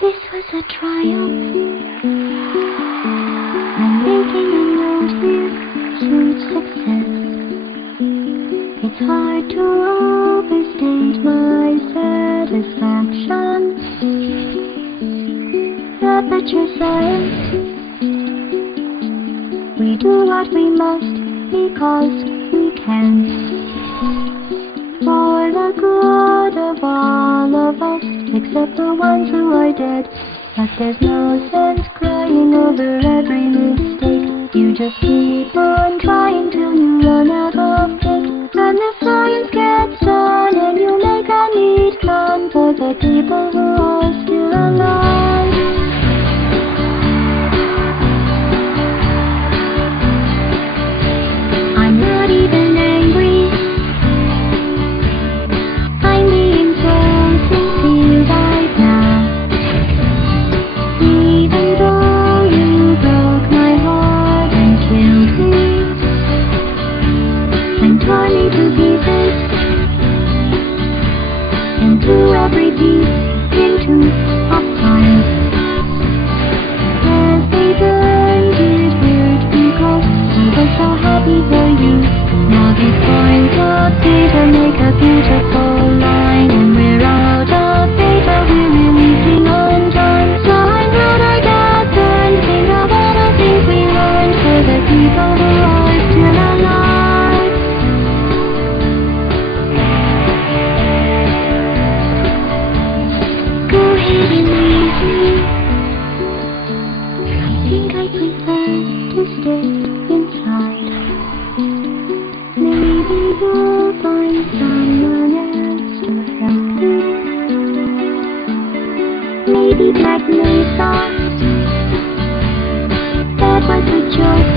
This was a triumph. I'm making a note here, huge success. It's hard to overstate my satisfaction. Aperture science. We do what we must because we can. For the good of all of us, except the ones who are dead. But there's no sense crying over every mistake. You just keep on trying till you run out of cake. And the science gets done and you make a neat plan for the people who are still alive. I'm not even angry. I'm being so sincere right now. Even though you broke my heart and killed me and tore me to pieces, into every piece, into a pile. As they burned it hurt because I was so happy for you. Now these points of data make a beautiful line, and we're out of data, we're releasing on time. So I'm gonna gather and think of all the things we learned for the people who are still alive. Go ahead and leave me. I think I prefer to stay inside. Maybe you'll find someone else to help you. Maybe Black Mesa. That was a joke.